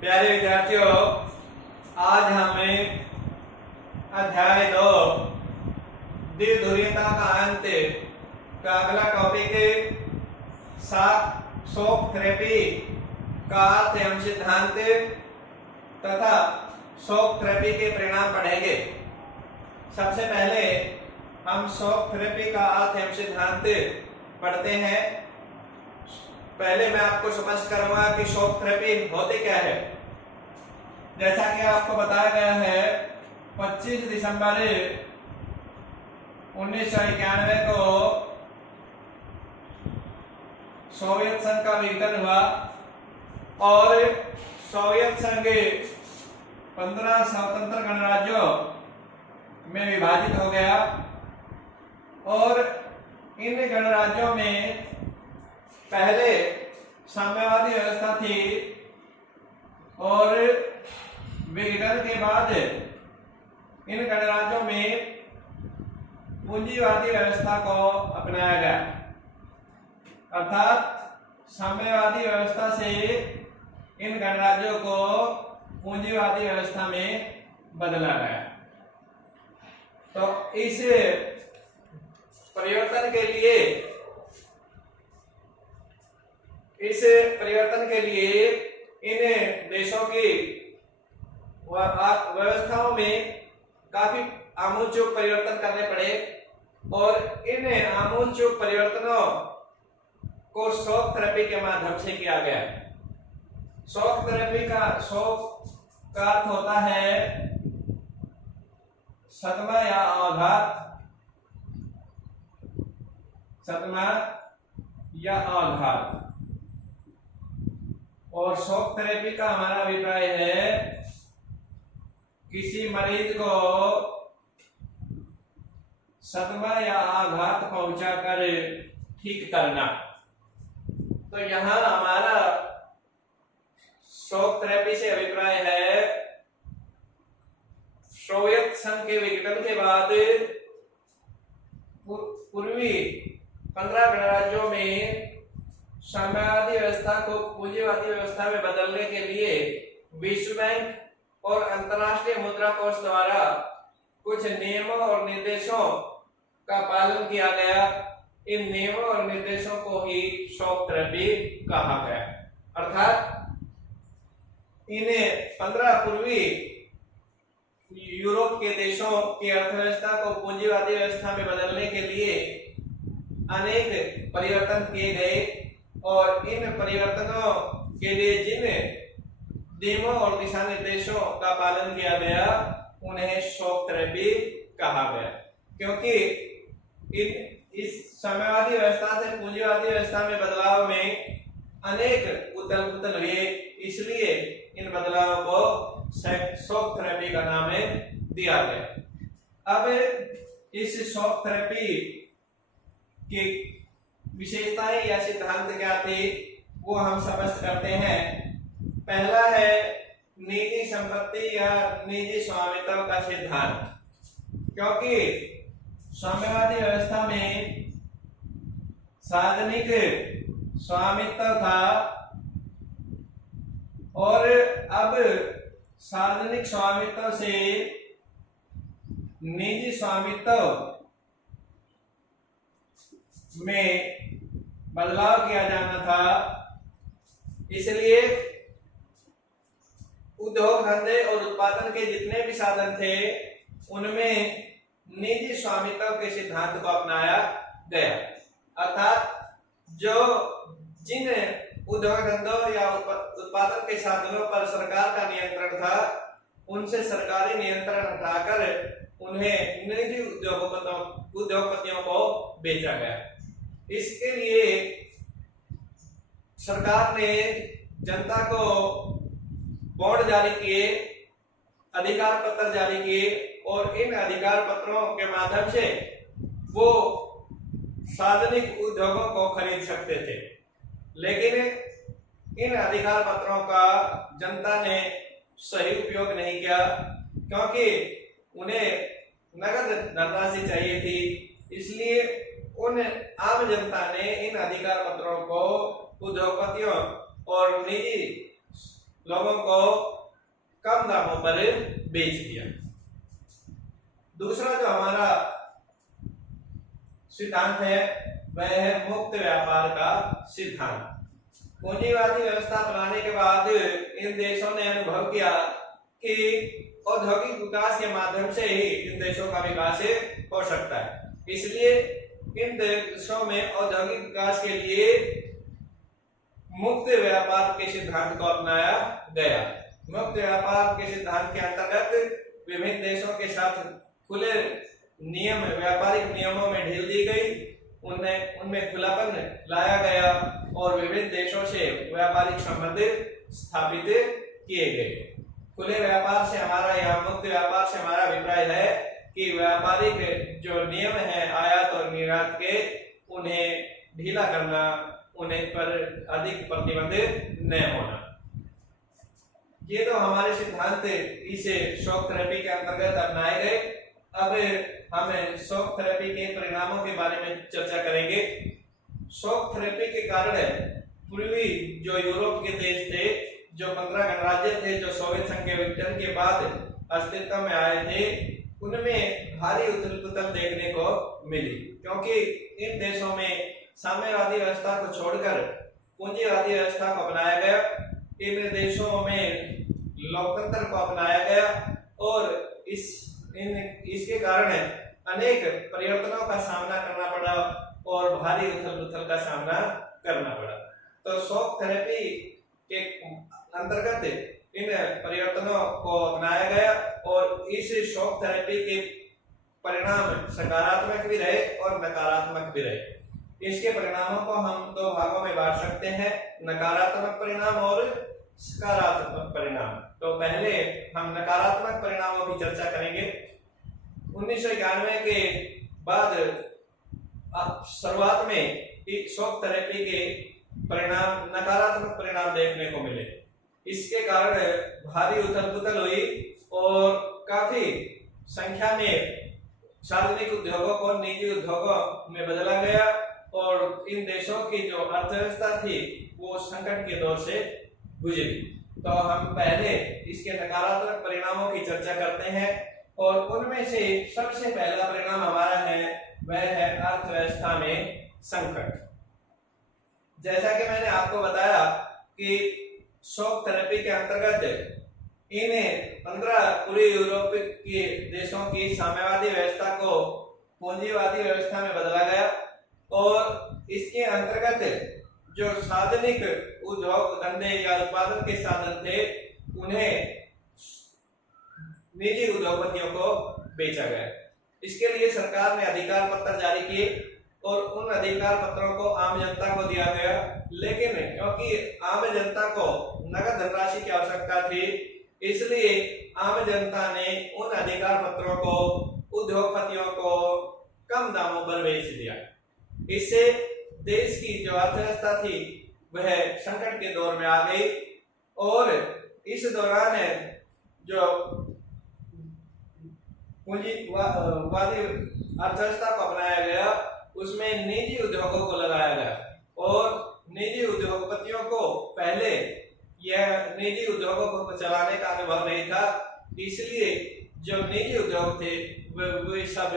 प्यारे विद्यार्थियों, आज हमें अध्याय 2 द्विध्रुवीयता का अंत का अगला टॉपिक है शॉक थेरेपी का अर्थ एवं सिद्धांत तथा शॉक थेरेपी के परिणाम पढ़ेंगे। सबसे पहले हम शॉक थेरेपी का अर्थ एवं सिद्धांत पढ़ते हैं। पहले मैं आपको स्पष्ट करूंगा कि शॉक थेरेपी होती क्या है। जैसा कि आपको बताया गया है, 25 दिसंबर 1991 को सोवियत संघ का विघटन हुआ और सोवियत संघ 15 स्वतंत्र गणराज्यों में विभाजित हो गया और इन गणराज्यों में पहले साम्यवादी व्यवस्था थी और विघटन के बाद इन गणराज्यों में पूंजीवादी व्यवस्था को अपनाया गया, अर्थात साम्यवादी व्यवस्था से इन गणराज्यों को पूंजीवादी व्यवस्था में बदला गया। तो इस परिवर्तन के लिए इन देशों की व्यवस्थाओं में काफी आमूलचूल परिवर्तन करने पड़े और इन आमूलचूल परिवर्तनों को शॉक थेरेपी के माध्यम से किया गया। शॉक थेरेपी का अर्थ होता है सदमा या आघात। और शॉक थेरेपी का हमारा अभिप्राय है किसी मरीज को सदमा या आघात पहुंचाकर ठीक करना। तो यहां हमारा शॉक थेरेपी से अभिप्राय है सोवियत संघ के विघटन के बाद पूर्वी 15 गणराज्यों में साम्यवादी व्यवस्था को पूंजीवादी व्यवस्था में बदलने के लिए विश्व बैंक और अंतर्राष्ट्रीय मुद्रा कोष द्वारा कुछ नियमों और निर्देशों का पालन किया गया। इन नियमों और निर्देशों को ही शॉक थेरेपी कहा गया। अर्थात इन्हें 15 पूर्वी यूरोप के देशों की अर्थव्यवस्था को पूंजीवादी व्यवस्था में बदलने के लिए अनेक परिवर्तन किए गए और इन परिवर्तनों के लिए जिन नियमों और दिशा निर्देशों का पालन किया गया उन्हें शॉक थेरेपी कहा गया। क्योंकि इस साम्यवादी व्यवस्था से पूंजीवादी व्यवस्था में बदलाव में अनेक उथल पुथल हुए, इसलिए इन बदलावों को शॉक थेरेपी का नाम दिया गया। अब इस शॉक थेरेपी की विशेषताएं या सिद्धांत क्या थे वो हम स्पष्ट करते हैं। पहला है निजी संपत्ति या निजी स्वामित्व का सिद्धांत। क्योंकि साम्यवादी व्यवस्था में सार्वजनिक स्वामित्व था और अब सार्वजनिक स्वामित्व से निजी स्वामित्व में बदलाव किया जाना था। इसलिए उद्योग धंधे और उत्पादन के जितने भी साधन थे उनमें निजी स्वामित्व के सिद्धांत को अपनाया गया। अर्थात जिन उद्योग धंधों या उत्पादन के साधनों पर सरकार का नियंत्रण था उनसे सरकारी नियंत्रण हटाकर उन्हें निजी उद्योगपतियों को बेचा गया। इसके लिए सरकार ने जनता को बॉन्ड जारी किए, अधिकार पत्र जारी किए और इन अधिकार पत्रों के माध्यम से वो सार्वजनिक उद्योगों को खरीद सकते थे। लेकिन इन अधिकार पत्रों का जनता ने सही उपयोग नहीं किया क्योंकि उन्हें नगद धनराशि चाहिए थी। इसलिए उन आम जनता ने इन अधिकार पत्रों को उद्योगपतियों और निजी लोगों को कम दामों पर बेच दिया। दूसरा जो हमारा सिद्धांत है वह है मुक्त व्यापार का सिद्धांत। पूंजीवादी व्यवस्था अपनाने के बाद इन देशों ने अनुभव किया कि औद्योगिक विकास के माध्यम से ही इन देशों का विकास हो सकता है। इसलिए इन देशों में औद्योगिक विकास के लिए मुक्त व्यापार के सिद्धांत को अपनाया गया। मुक्त व्यापार के सिद्धांत के अंतर्गत विभिन्न देशों के साथ खुले नियम, व्यापारिक नियमों में ढील दी गई, उनमें खुलापन लाया गया और विभिन्न देशों से व्यापारिक संबंध स्थापित किए गए। खुले व्यापार से हमारा, यहाँ मुक्त व्यापार से हमारा अभिप्राय है कि व्यापारिक जो नियम है आयात और निर्यात के, उन्हें ढीला करना, उन्हें पर अधिक प्रतिबंध न होना। ये तो हमारे सिद्धांत इस शॉक थेरेपी के अंतर्गत अपनाए गए। अब हम शॉक थेरेपी के परिणामों के बारे में चर्चा करेंगे। शॉक थेरेपी के कारण पूर्वी जो यूरोप के देश थे, जो 15 गणराज्य थे जो सोवियत संघ के विघटन के बाद अस्तित्व में आए थे, उनमें भारी उथल-पुथल देखने को मिली, क्योंकि इन देशों में साम्यवादी व्यवस्था को छोड़कर पूंजीवादी व्यवस्था को अपनाया गया। इन देशों में लोकतंत्र को अपनाया गया और इसके कारण अनेक परिवर्तनों का सामना करना पड़ा और भारी उथल-पुथल का सामना करना पड़ा। तो शॉक थेरेपी के अंतर्गत इन परिवर्तनों को अपनाया गया और इस शॉक थेरेपी के परिणाम सकारात्मक भी रहे और नकारात्मक भी रहे। इसके परिणामों को हम दो भागों में बांट सकते हैं, नकारात्मक परिणाम और सकारात्मक परिणाम। तो पहले हम नकारात्मक परिणामों की चर्चा करेंगे। 1991 के बाद शुरुआत में शॉक थेरेपी के परिणाम, नकारात्मक परिणाम देखने को मिले। इसके कारण भारी उथल-पुथल हुई और काफी संख्या में सार्वजनिक उद्योगों को निजी उद्योगों में बदला गया और इन देशों की जो अर्थव्यवस्था थी वो संकट के दौर से गुजरी। तो हम पहले इसके नकारात्मक परिणामों की चर्चा करते हैं और उनमें से सबसे पहला परिणाम हमारा है वह है अर्थव्यवस्था में संकट। जैसा कि मैंने आपको बताया कि शॉक थेरेपी के अंतर्गत इन 15 पूरे यूरोप के देशों की साम्यवादी व्यवस्था को पूंजीवादी व्यवस्था में बदला गया और इसके अंतर्गत जो सार्वजनिक उद्योग धंधे या उत्पादन के साधन थे उन्हें निजी उद्योगपतियों को बेचा गया। इसके लिए सरकार ने अधिकार पत्र जारी किए और उन अधिकार पत्रों को आम जनता को दिया गया, लेकिन क्योंकि आम जनता को नगद धनराशि की आवश्यकता थी, इसलिए आम जनता ने उन अधिकार पत्रों को उद्योगपतियों को कम दामों पर बेच दिया। इससे देश की जो अर्थव्यवस्था थी वह संकट के दौर में आ गई और इस दौरान जो पूंजीवादी अर्थव्यवस्था को अपनाया गया उसमें निजी उद्योगों को लगाया गया और निजी उद्योगपतियों को पहले यह निजी उद्योगों को चलाने का अनुभव नहीं था, इसलिए जो निजी उद्योग थे वे सब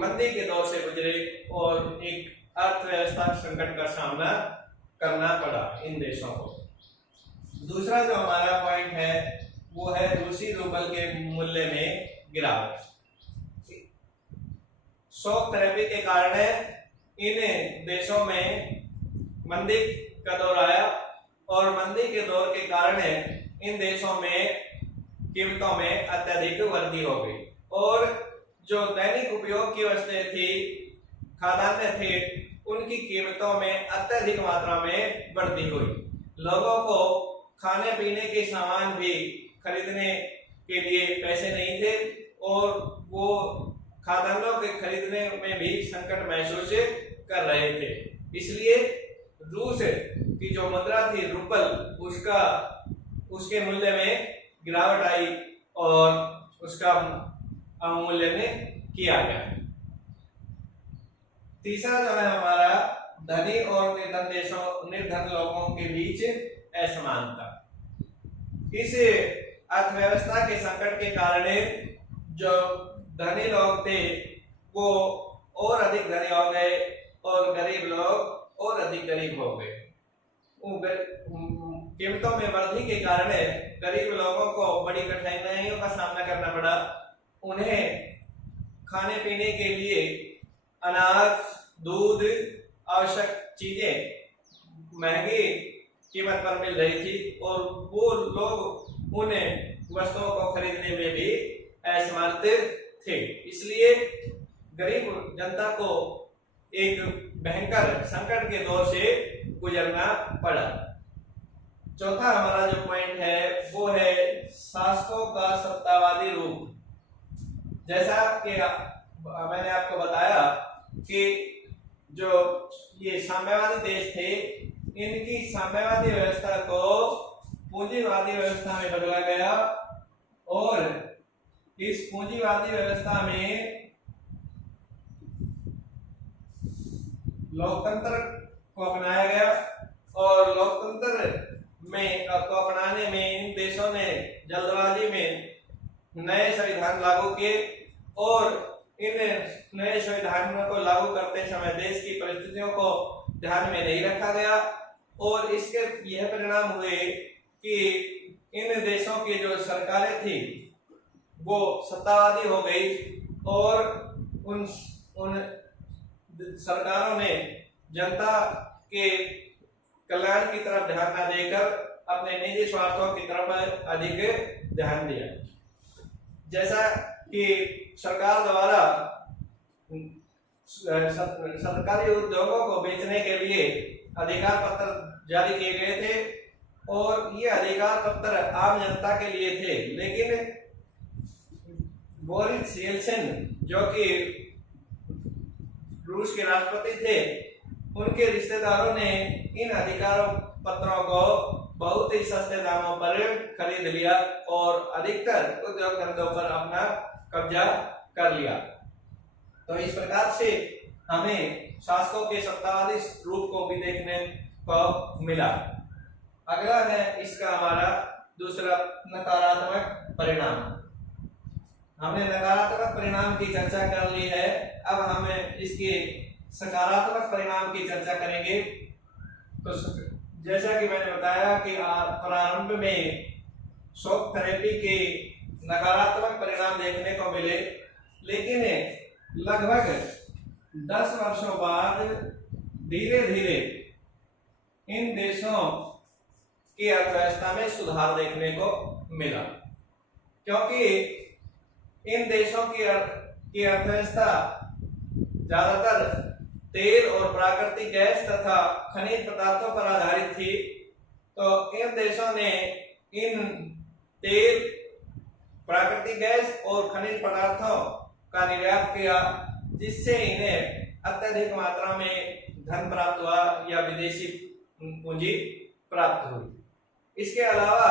मंदी के दौर से गुजरे और एक अर्थव्यवस्था संकट का सामना करना पड़ा इन देशों को। दूसरा जो हमारा पॉइंट है वो है रूसी रूबल के मूल्य में गिरावट। शॉक थेरेपी के कारण इन देशों में मंदी का दौर आया और मंदी के दौर के कारण इन देशों में कीमतों में अत्यधिक वृद्धि हो गई और जो दैनिक उपयोग की वस्तुएं थी, खाद्यान्न थे, उनकी कीमतों में अत्यधिक मात्रा में वृद्धि हुई। लोगों को खाने पीने के सामान भी खरीदने के लिए पैसे नहीं थे और वो खाद्यान्नों के खरीदने में भी संकट महसूस कर रहे थे। इसलिए रूस की जो मुद्रा थी रूबल, उसके मूल्य में गिरावट आई और उसका अवमूल्यन किया गया। तीसरा जो है हमारा धनी और निर्धन लोगों के बीच असमानता। इस अर्थव्यवस्था के संकट के कारण जो धनी लोग थे वो और अधिक धनी हो गए और गरीब लोग और अधिक गरीब हो गए। कीमतों में वृद्धि के कारण गरीब लोगों को बड़ी कठिनाइयों का सामना करना पड़ा। उन्हें खाने पीने के लिए अनाज, दूध, आवश्यक चीजें महंगी कीमत पर मिल रही थी और वो लोग उन वस्तुओं को खरीदने में भी असमर्थ थे। इसलिए गरीब जनता को एक भयंकर संकट के दौर से गुजरना पड़ा। चौथा हमारा जो पॉइंट है वो है शासकों का सत्तावादी रूप। जैसा कि मैंने आपको बताया कि जो ये साम्यवादी देश थे, इनकी साम्यवादी व्यवस्था को पूंजीवादी व्यवस्था में बदला गया और इस पूंजीवादी व्यवस्था में लोकतंत्र को अपनाया गया और लोकतंत्र में को अपनाने में इन देशों ने जल्दबाजी में नए संविधान लागू किए और इन नए संविधानों को लागू करते समय देश की परिस्थितियों को ध्यान में नहीं रखा गया और इसके यह परिणाम हुए कि इन देशों की जो सरकारें थी वो सत्तावादी हो गई और उन सरकारों ने जनता के कल्याण की तरफ ध्यान न देकर अपने निजी स्वार्थों की तरफ अधिक ध्यान दिया। जैसा कि सरकार द्वारा सरकारी उद्योगों को बेचने के लिए अधिकार पत्र जारी किए गए थे और ये अधिकार पत्र आम जनता के लिए थे, लेकिन बोरिस येल्सिन जो कि रूस के राष्ट्रपति थे, उनके रिश्तेदारों ने इन अधिकार पत्रों को बहुत ही सस्ते दामों पर खरीद लिया और अधिकतर उद्योग धंधों पर अपना कब्जा कर लिया। तो इस प्रकार से हमें शासकों के सत्तावादी रूप को भी देखने को मिला। अगला है इसका हमारा दूसरा नकारात्मक परिणाम। हमने नकारात्मक परिणाम की चर्चा कर ली है, अब हम इसके सकारात्मक परिणाम की चर्चा करेंगे। तो जैसा कि मैंने बताया कि प्रारंभ में शॉक थेरेपी के नकारात्मक परिणाम देखने को मिले, लेकिन लगभग 10 वर्षों बाद धीरे धीरे इन देशों की अर्थव्यवस्था में सुधार देखने को मिला, क्योंकि इन देशों की अर्थव्यवस्था ज्यादातर तेल और प्राकृतिक गैस तथा खनिज पदार्थों पर आधारित थी। तो इन देशों ने इन तेल, प्राकृतिक गैस और खनिज पदार्थों का निर्यात किया, जिससे इन्हें अत्यधिक मात्रा में धन प्राप्त हुआ या विदेशी पूंजी प्राप्त हुई। इसके अलावा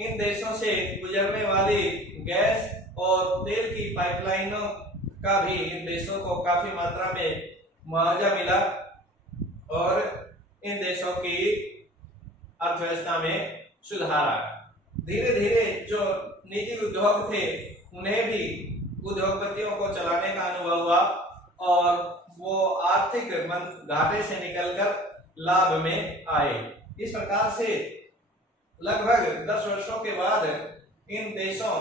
इन देशों से गुजरने वाली गैस और तेल की पाइपलाइनों का भी इन देशों को काफी मात्रा में मुआवजा मिला और इन देशों की अर्थव्यवस्था में सुधार आया। धीरे धीरे जो निजी उद्योग थे उन्हें भी उद्योगपतियों को चलाने का अनुभव हुआ और वो आर्थिक घाटे से निकलकर लाभ में आए। इस प्रकार से लगभग 10 वर्षों के बाद इन देशों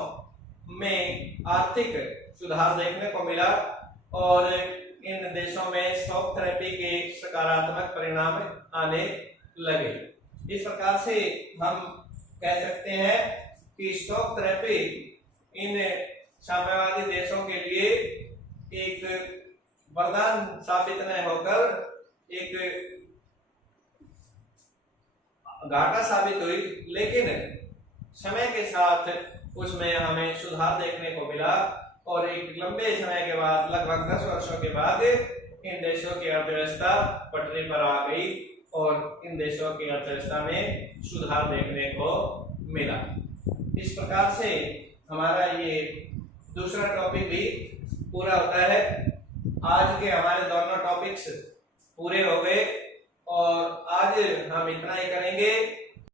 में आर्थिक सुधार देखने को मिला और इन देशों में शॉक थेरेपी के सकारात्मक परिणाम आने लगे। इस प्रकार से हम कह सकते हैं कि शॉक थेरेपी इन साम्यवादी देशों के लिए एक वरदान साबित न होकर एक घाटा साबित हुई, लेकिन समय के साथ उसमें हमें सुधार देखने को मिला और एक लंबे समय के बाद लगभग 10 वर्षों के बाद इन देशों की अर्थव्यवस्था पटरी पर आ गई और इन देशों की अर्थव्यवस्था में सुधार देखने को मिला। इस प्रकार से हमारा ये दूसरा टॉपिक भी पूरा होता है। आज के हमारे दोनों टॉपिक्स पूरे हो गए और आज हम इतना ही करेंगे।